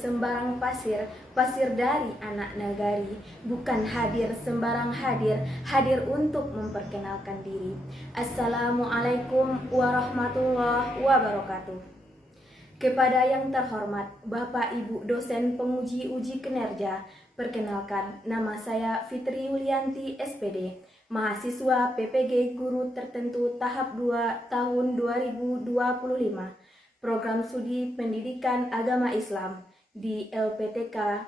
sembarang pasir, pasir dari anak nagari. Bukan hadir sembarang hadir, hadir untuk memperkenalkan diri. Assalamualaikum warahmatullahi wabarakatuh. Kepada yang terhormat Bapak Ibu dosen penguji uji kinerja, perkenalkan nama saya Fitri Yulianti SPD, mahasiswa PPG Guru Tertentu tahap 2 tahun 2025. Program Studi Pendidikan Agama Islam di LPTK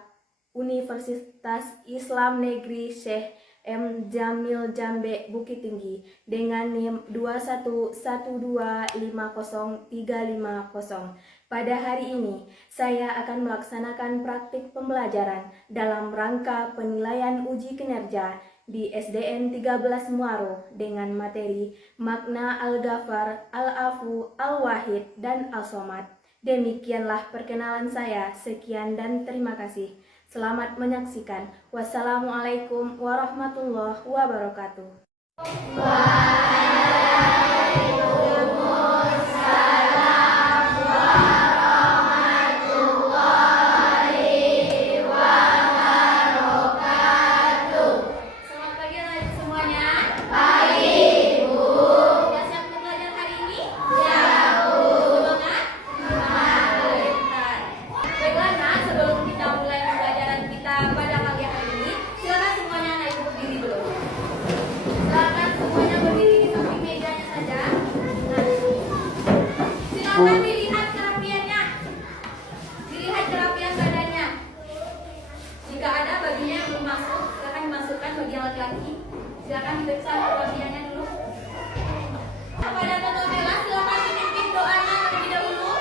Universitas Islam Negeri Syekh M. Jamil Jambe Bukit Tinggi dengan NIM 211250350. Pada hari ini, saya akan melaksanakan praktik pembelajaran dalam rangka penilaian uji kinerja di SDN 13 Muaro dengan materi makna Al-Ghafar, Al-Afu, Al-Wahid, dan Al-Somad. Demikianlah perkenalan saya. Sekian dan terima kasih. Selamat menyaksikan. Wassalamualaikum warahmatullahi wabarakatuh. Silakan dilihat kerapiannya, dilihat kerapian badannya. Jika ada baginya yang belum masuk, silakan dimasukkan bagi yang laki-laki. Silakan diperiksa kerapiannya dulu. Kepada Tonton Bella, silakan dipimpin doanya terlebih dahulu.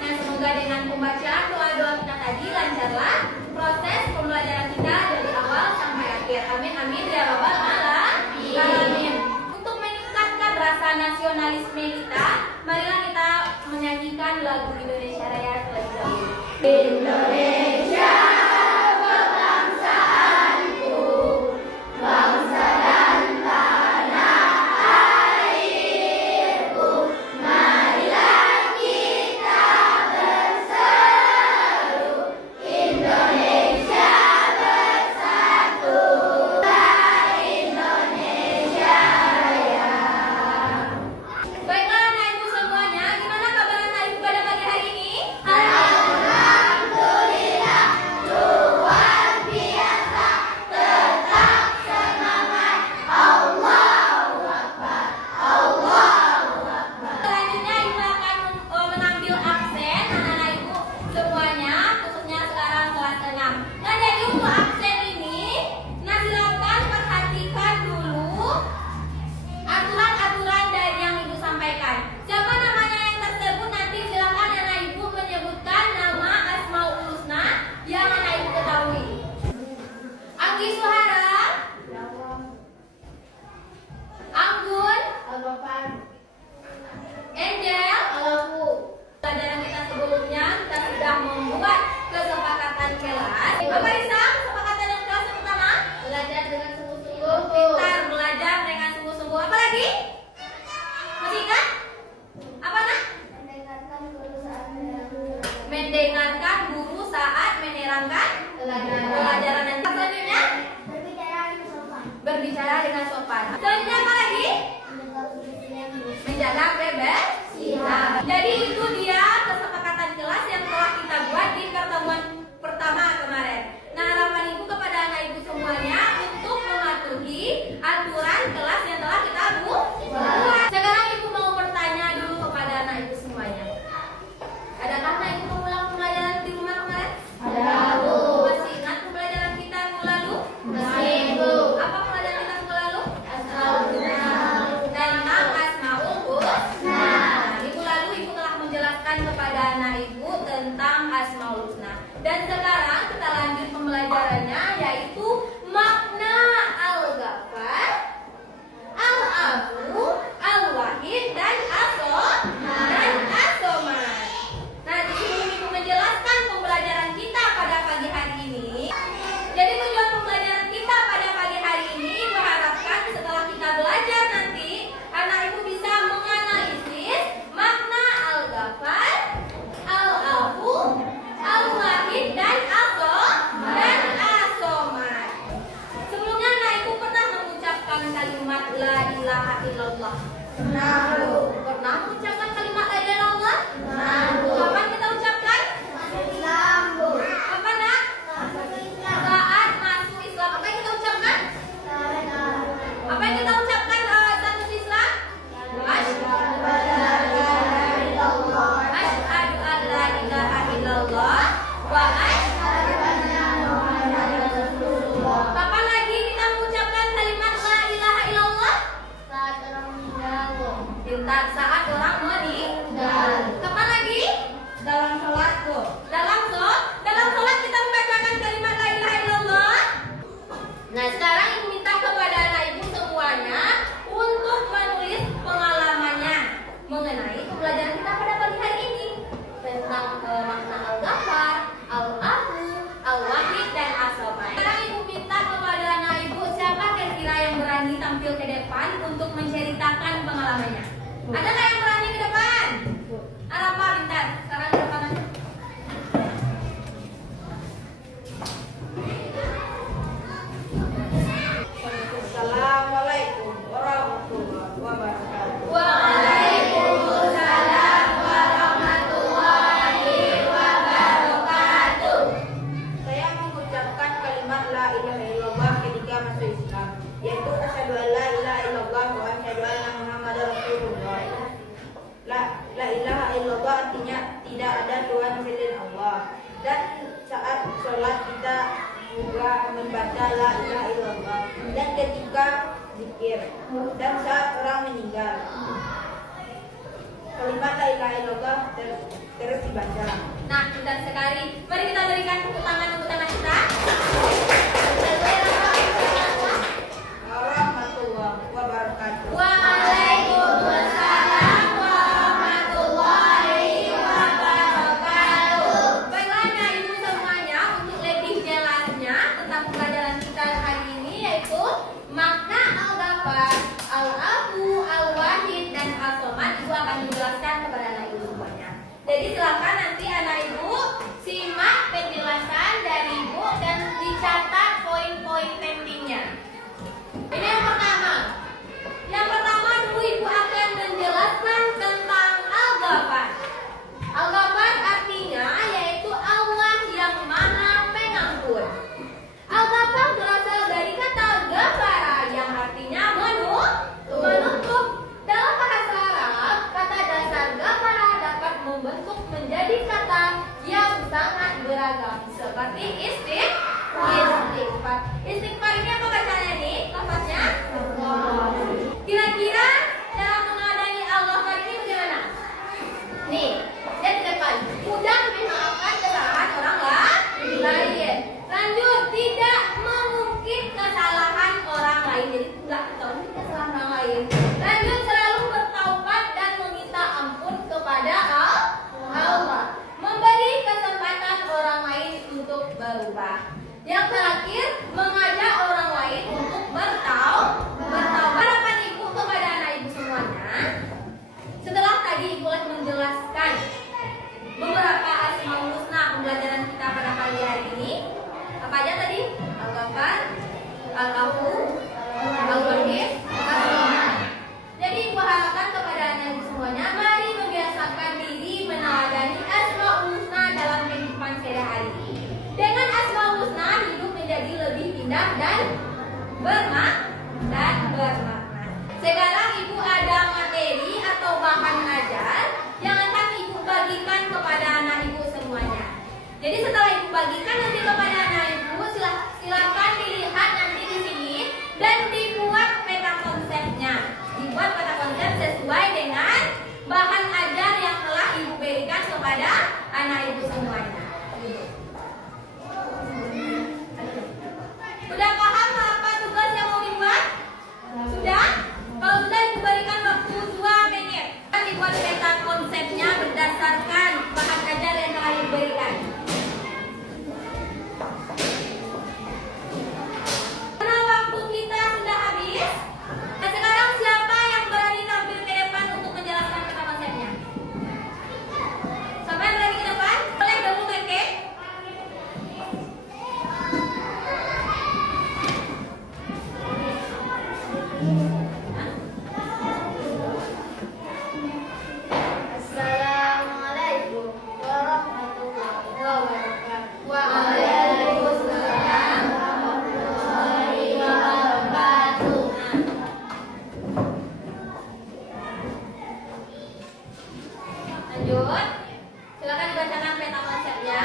Semoga dengan pembacaan doa-doa kita tadi lancarlah proses pembelajaran kita dari awal sampai akhir. Amin amin ya rabbal alamin. Untuk meningkatkan rasa nasionalisme kita, marilah kita menyanyikan lagu Indonesia Raya terlebih dahulu. Indonesia berbangsaanku, bangsa dan tanah airku, marilah kita berseru, Indonesia bersatu, Indonesia Raya. Baiklah anak ibu semuanya, gimana kabar anak ibu pada pagi hari ini? Alhamdulillah. mendatangkan pelajaran yang selanjutnya berbicara dengan sopan. Selanjutnya apa lagi? Menjaga kebersihan. Jadi itu dia kesepakatan kelas yang telah kita buat di pertemuan pertama kemarin. Nah, harapan ibu kepada anak ibu semuanya untuk mematuhi aturan kelas yang telah kita buat. Sekarang ibu mau bertanya dulu kepada anak ibu semuanya. Adakah anak ibu mengulang pembelajaran di rumah kemarin? Ada, Bu. Masih ingat pembelajaran kita yang lalu? Masih, Bu. Apa pembelajaran kita yang lalu? Asmaul Tentang Asmaul Husna. Nah, minggu lalu ibu telah menjelaskan kepada anak ibu tentang Asmaul Husna. Dan sekarang kita lanjut pembelajarannya, yaitu makna Al-Ghaffar, Al-Afu, Al-Wahid, dan As-Somad. Nah, di sini ibu menjelaskan pembelajaran kita pada pagi hari ini. Jadi tujuan pembelajaran kita pada pagi hari ini, ibu harapkan setelah kita belajar nanti, anak ibu bisa menganalisis makna Al-Ghaffar, Al-Afu, Al-Wahid, dan As-Somad. Sebelumnya anak ibu pernah mengucapkan kalimat La ilaha illallah. Pernah mengucapkan kalimat La ilaha illallah? Kapan kita ucapkan? Kapan, Nak? Saat masuk Islam. Apa yang kita ucapkan? Apa yang kita ucapkan saat masuk Islam? Asyhadu an la ilaha illallah wa asyhadu anna Muhammadar Rasulullah. Kapan lagi kita mengucapkan kalimat la ilaha illallah? Saat orang meninggal. Kapan lagi? Dalam sholat, Bu. Dalam sholat kita membacakan kalimat la ilaha illallah. Nah, sekarang ibu minta kepada anak ibu semuanya untuk menulis pengalamannya mengenai pembelajaran kita pada pagi hari ini tentang makna Al-Ghaffar, Al-Afu, Al-Wahid, dan As-Somad. Sekarang ibu minta kepada anak ibu siapa kira-kira yang berani tampil ke depan untuk menceritakan pengalamannya. Ada nggak yang berani ke depan? Arapa, bentar. Sekarang ke depan aja. Assalamualaikum warahmatullahi wabarakatuh. Waalaikumsalam warahmatullahi wabarakatuh. Saya mengucapkan kalimat la ilaha illallah ketika masuk Islam, yaitu asyhadu an la ilaha illallah wa asyhadu anna Muhammadar Rasulullah. La ilaha illallah artinya tidak ada Tuhan selain Allah. Dan saat sholat kita juga membaca la ilaha illallah, dan ketika zikir, dan saat orang meninggal kalimat la ilaha illallah terus dibaca. Nah, bentar sekali. Mari kita berikan tepuk tangan untuk anak kita. Warahmatullahi wabarakatuh. Waalaikumsalam warahmatullahi wabarakatuh. Baiklah, anak ibu semuanya, untuk lebih jelasnya tentang pembelajaran kita hari ini, yaitu makna Al-Ghaffar, Al-Afu, Al-Wahid, dan As-Somad, ibu akan menjelaskan kepada anak ibu semuanya. Jadi silakan nanti anak ibu simak penjelasan dari ibu dan dicatat poin-poin pentingnya. Ini yang pertama. Yang pertama dulu ibu akan menjelaskan tentang Al-Ghaffar. Al-Ghaffar artinya yaitu Allah yang Maha Pengampun. Al-Ghaffar berasal dari kata ghafara yang artinya menutup. Dalam bahasa Arab, kata dasar ghafara dapat membentuk menjadi kata yang sangat beragam seperti istighfar. Istighfar ini apa bacanya nih? Lafaznya? Kira-kira cara mengadani Al-Ghaffar ini bagaimana? Nih, lihat di depan. Mudah memaafkan kesalahan orang lain. Lanjut, tidak mengungkit kesalahan orang lain. Jadi tidak mengungkit kesalahan orang lain. Lanjut, selalu bertaubat dan meminta ampun kepada Allah. Memberi kesempatan orang lain untuk berubah. Yang terakhir, mengajak orang lain untuk bertaubat. Harapan ibu kepada anak ibu semuanya, setelah tadi ibu menjelaskan beberapa Asmaul Husna pembelajaran kita pada pagi hari ini, Apa aja tadi? Al-Ghafar, Al-Ghafur, Al-Ghafir, Ar-Rahman. Jadi ibu harapkan kepada anak ibu semuanya, mari membiasakan diri meneladani Asmaul Husna dalam kehidupan sehari-hari. Dengan Asmaul Husna hidup menjadi lebih indah dan bermakna. Sekarang ibu ada materi atau bahan ajar yang akan ibu bagikan kepada anak ibu semuanya. Jadi setelah ibu bagikan nanti kepada anak ibu, silakan dilihat nanti di sini dan dibuat peta konsepnya. Dibuat peta konsep sesuai dengan bahan ajar yang telah ibu berikan kepada anak ibu semuanya. Sudah paham apa tugas yang mau dibuat? Sudah? Kalau sudah ibu berikan waktu 2 menit. Dibuat peta konsepnya berdasarkan bahan ajar yang telah ibu berikan. Karena waktu kita sudah habis. Nah, sekarang siapa yang berani tampil ke depan untuk menjelaskan peta konsepnya? Siapa yang berani ke depan? Boleh dulu Keke. Assalamualaikum warahmatullahi wabarakatuh. Waalaikumsalam warahmatullahi wabarakatuh. Lanjut. Silakan dibacakan peta konsepnya.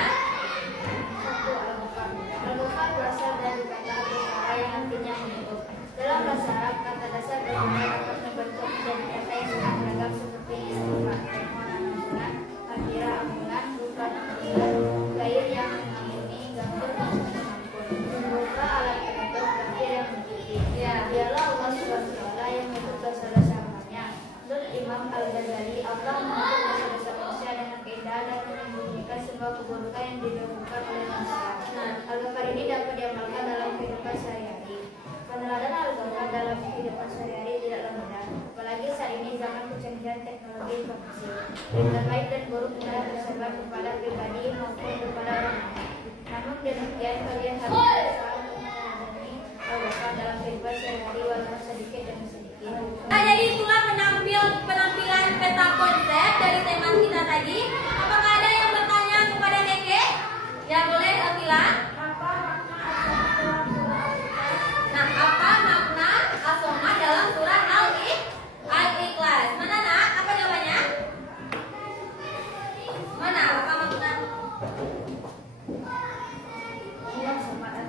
Satu, Al-Ghafar. Al-Ghafar berasal dari kata al-ghafara yang artinya menutup. Dalam bahasa Arab, kata dasar Al-Ghafar dapat membentuk menjadi kata yang sangat beragam seperti istighfar, permohonan ampunan, akhira ampunan, bukan ampunan, gair yang mengampuni, ghafur yang mengampun, buka alat penutup, ghafir yang mencuci. Dialah Allah SWT yang menutup dosa-dosa hambanya. Menurut Imam Al-Ghazali, Allah menutup dosa-dosa manusia dengan keindahan dan menyembunyikan semua keburukan yang dilakukan oleh manusia. Al-Ghafar ini dapat diamalkan dalam kehidupan sehari-hari. Peneladan Al-Ghafar dalam kehidupan sehari-hari tidaklah mudah, apalagi saat ini zaman kecanggihan teknologi informasi. Yang baik dan buruk mudah tersebar kepada pribadi maupun kepada orang lain. Namun demikian kalian harus berusaha untuk meneladani Al-Ghafar dalam kehidupan sehari-hari walaupun sedikit demi sedikit. Nah, jadi itulah penampilan peta konsep dari tema kita tadi. Apakah ada yang bertanya kepada Keke? Ya boleh, Akila. Nah, apa makna as-somad dalam surah Al-Ikhlas? Mana nak? Apa jawabannya? Mana? Apa makna? Allah SWT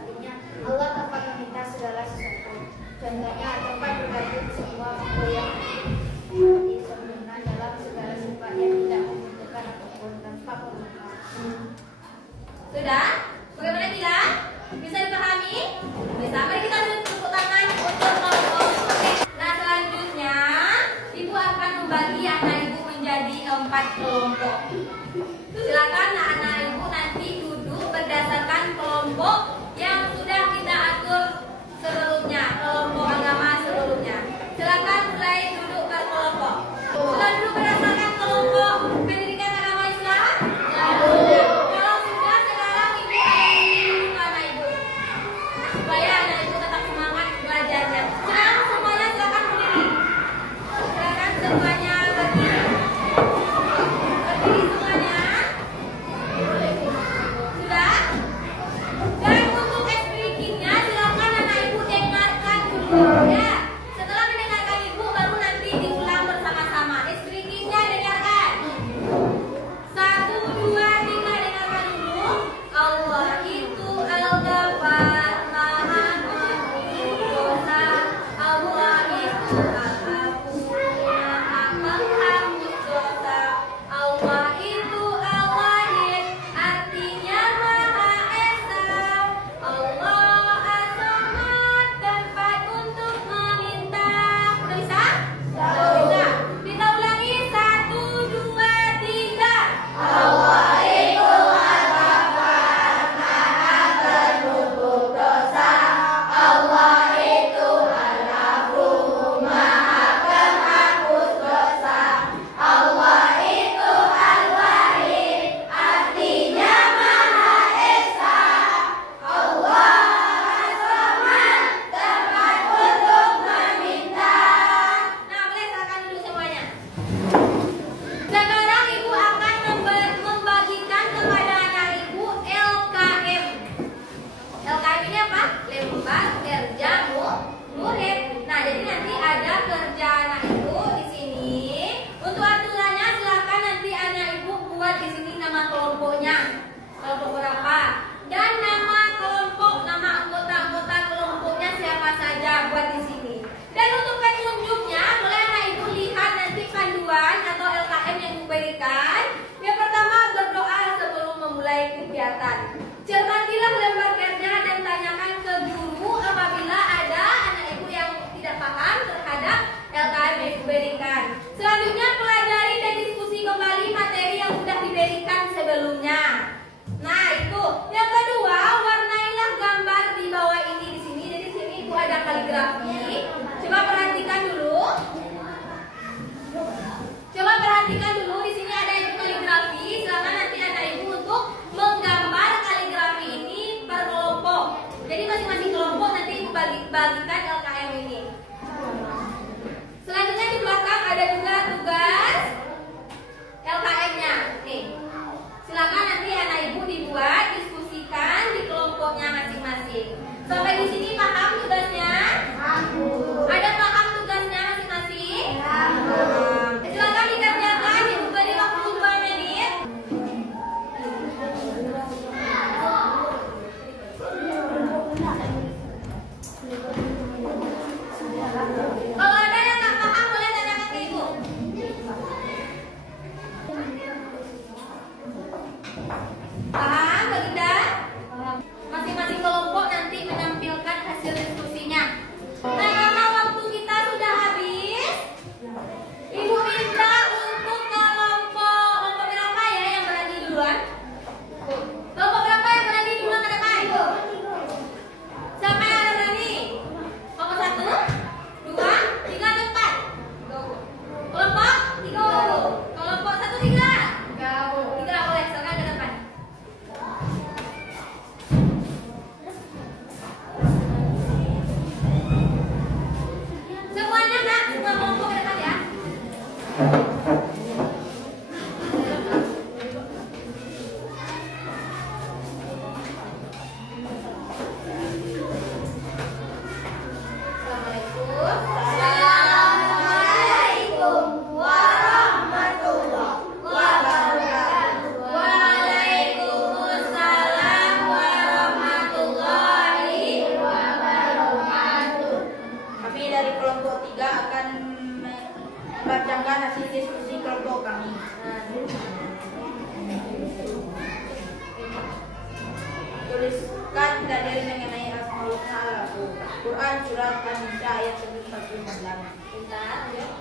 memaafkan dalil mengenai Asmaul Husna Al-Lahu. Quran surat An-Nisa ayat 146.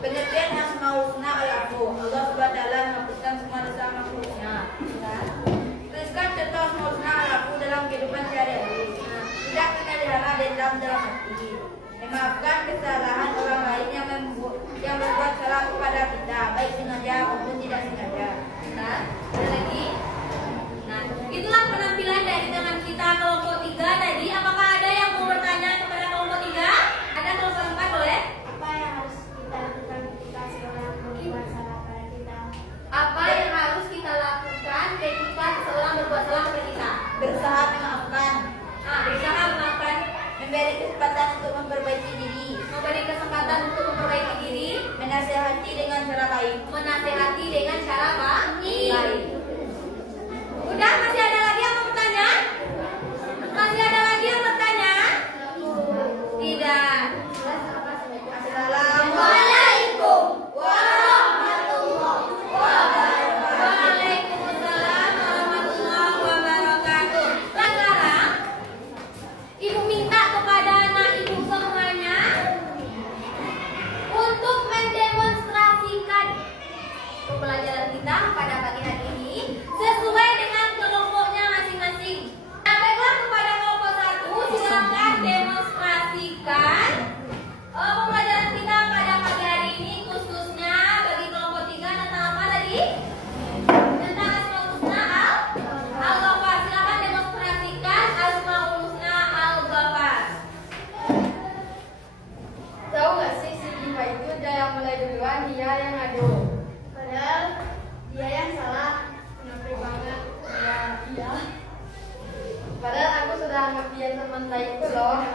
Pengertian Asmaul Husna Al-Lahu. Allah Subhanahu wa taala menghapuskan semua dosa makhluknya. Tuliskan contoh Asmaul Husna Al-Lahu dalam kehidupan sehari-hari. Tidak menelihara dendam dalam hati. Memaafkan kesalahan orang lain yang berbuat salah kepada kita, baik sengaja maupun tidak sengaja. Ada lagi? Nah, itulah penampilan dari teman kita kelompok 3 tadi. Apakah ada yang mau bertanya kepada kelompok 3? Ada kelompok 4 boleh? Apa yang harus kita lakukan ketika seorang berbuat salah pada kita? Apa yang harus kita lakukan ketika seseorang berbuat salah kepada kita? Berusaha memaafkan, Berusaha memaafkan, memberi kesempatan untuk memperbaiki diri, memberi kesempatan untuk memperbaiki diri, menasihati dengan cara baik. menasehati dengan cara baik. Udah, masih ada lagi yang mau bertanya? Masih ada lagi yang bertanya? Tidak. Assalamualaikum warahmatullahi wabarakatuh. Waalaikumsalam warahmatullahi wabarakatuh. Sekarang Ibu minta kepada anak Ibu semuanya untuk mendemonstrasikan pembelajaran kita pada pagi hari ini sesuai dengan kelompoknya masing-masing. Nah, baiklah kepada kelompok 1 silakan demonstrasikan pembelajaran kita pada pagi hari ini, khususnya bagi kelompok 3 tentang apa tadi? Tentang Asmaul Husna Al-Ghafar. Silakan demonstrasikan Asmaul Husna Al-Ghafar. Tahu nggak sih si Diva itu dia yang mulai duluan, dia yang ngadu. Padahal dia yang salah. Kenapa banget? Ya, iya. Padahal aku sudah anggap dia teman baikku loh.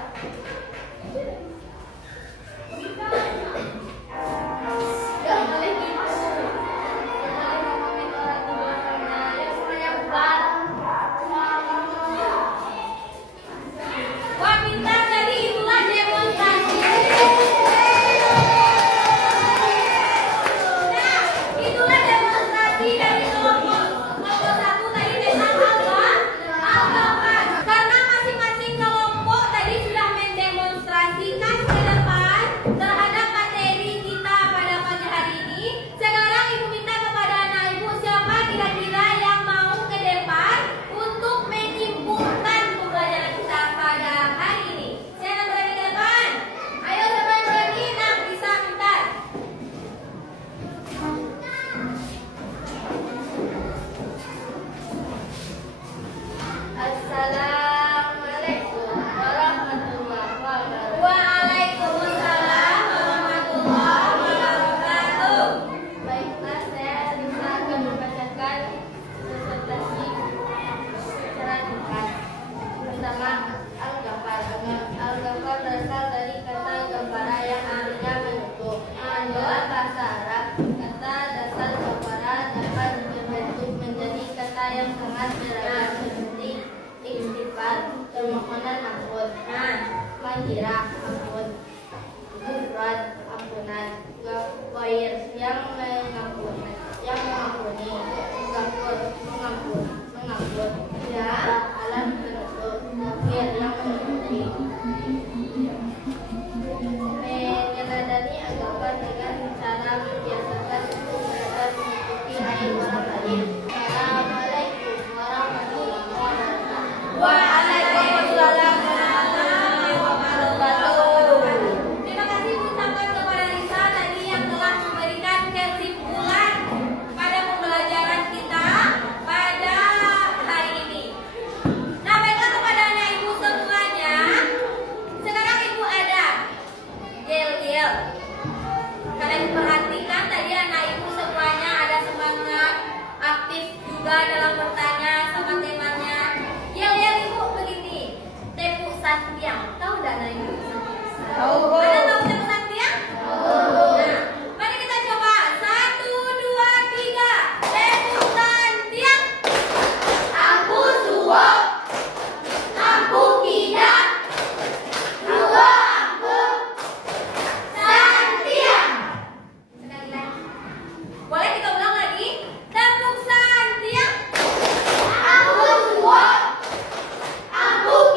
Gak boleh gitu. Gak boleh ngomongin orang di belakangnya. Ya semuanya bubar. Wah, pintar, jadi itulah demonstrasi. Nah, itulah demonstrasi dari kelompok 1 tadi tentang Al-Ghafar. Karena masing-masing kelompok tadi sudah mendemonstrasikan ke depan terhadap materi kita pada pagi hari ini. Sekarang Ibu minta kepada anak Ibu, siapa kira-kira yang mau ke depan untuk menyimpulkan pembelajaran kita pada hari ini? Siapa yang berani ke depan? Ayo, siapa yang berani? Nah, bisa bentar. Assalamualaikum warahmatullahi wabarakatuh. Waalaikumsalam warahmatullahi wabarakatuh. Baiklah, saya akan membacakan presentasi secara singkat. Pertama, Al-Ghafar. Al-Ghafar berasal dari kata Ghafara yang artinya menutup. Dalam bahasa Arab, kata dasar Ghafara dapat dibentuk menjadi kata yang sangat beragam seperti istighfar, permohonan ampun, maghfirah, ampun, ghufran, ampunan, ghair, yang mengampuni, ghafur, mengampun, ya, alam penutup, ghafir, yang menutupi. Meneladani Al-Ghafar dengan cara membiasakan untuk belajar menutupi air orang lain. Assalamualaikum warahmatullahi wabarakatuh. Waalaikumsalam warahmatullahi wabarakatuh. Terima kasih ucapkan kepada Risa tadi yang telah memberikan kesimpulan pada pembelajaran kita pada hari ini. Nah, baiklah kepada anak Ibu semuanya. Sekarang Ibu ada yel-yel. Kalian perhatikan tadi anak Ibu semuanya ada semangat, aktif juga dalam bertanya sama temanya. Yel-yel Ibu begini. Tepuk santiang. Tahu enggak anak Ibu? Tahu, Bu. Ada tahu tepuk santiang? Nah, mari kita coba. 1, 2, 3. Tepuk santiang. Aku suwok. Aku tidak. Dua aku. Santiang. Sekali lagi. Boleh kita ulang lagi? Tepuk santiang. Aku suwok. Aku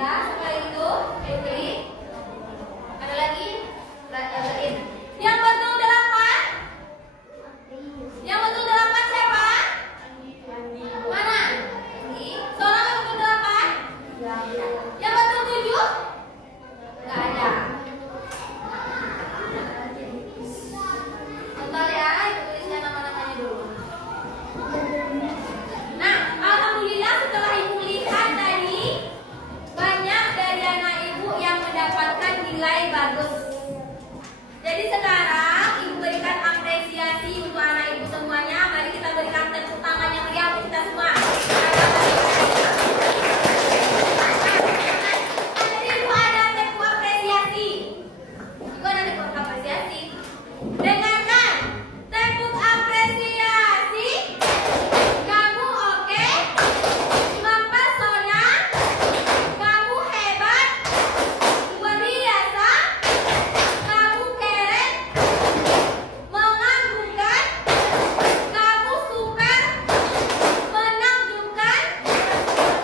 Alhamdulillah. Setelah itu Putri. Ada lagi? Lain. Yang betul 8. Yang betul 8 siapa? Mana? Ini. Seorang yang betul 8? Yang betul 7? Enggak ada. Bentar ya, ibu tuliskan nama-namanya dulu. Nah, alhamdulillah setelah ibu lihat tadi banyak dari anak ibu yang mendapatkan nilai bagus. Jadi sekarang ibu berikan apresiasi untuk anak ibu semuanya. Mari kita berikan tepuk tangan yang meriah untuk kita semua. Jadi ibu ada tepuk apresiasi. Ibu ada tepuk apresiasi. Dengarkan tepuk apresiasi. Kamu oke, mempesona, kamu hebat, luar biasa, kamu keren, mengagumkan, kamu super, menakjubkan,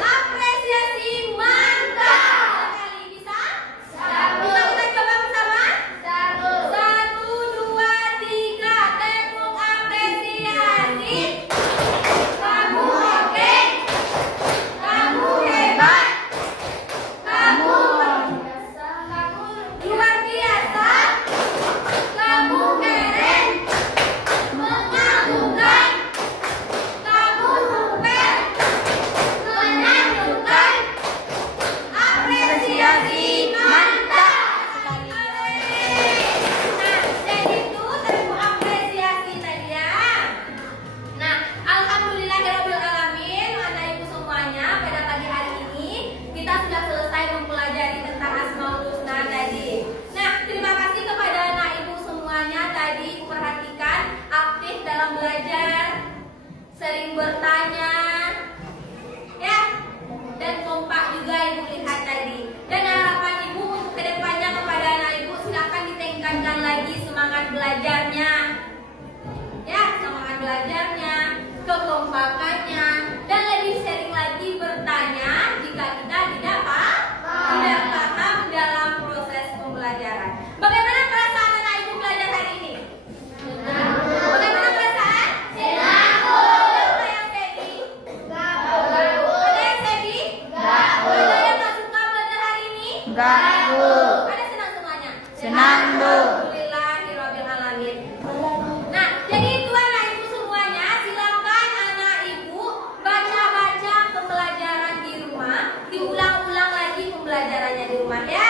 apresiasi mantap. Sekali bisa? Bisa kita coba bersama? 1, 2, 3, tepuk apresiasi. Kamu oke, kamu hebat, kamu luar biasa, kamu keren, mengagumkan, kamu super, menakjubkan, apresiasi mantap. Nah, jadi itu tepuk apresiasi tadi ya. Nah, alhamdulillahirabbil alamin, anak ibu semuanya, pada pagi hari ini kita sudah selesai mempelajari tentang Asmaul Husna tadi. Nah, terima kasih kepada anak ibu semuanya tadi perhatikan aktif dalam belajar, sering bertanya, ya, dan kompak juga ibu lihat tadi. Dan harapan ibu untuk kedepannya kepada anak ibu silakan ditingkatkan lagi semangat belajarnya. Ya, semangat belajarnya, kekompakannya, dan lebih sering lagi bertanya jika kita tidak paham dalam proses pembelajaran. Bagaimana perasaan anak ibu belajar hari ini? Bagaimana perasaan? Senang. Ada yang sedih? Ada yang sedih? Ada yang tak suka belajar hari ini? Ada senang semuanya? Senang, Bu. Alhamdulillahirabbil alamin. Nah, jadi itu anak ibu semuanya, silakan anak ibu baca-baca pembelajaran di rumah, diulang-ulang lagi pembelajarannya di rumah ya.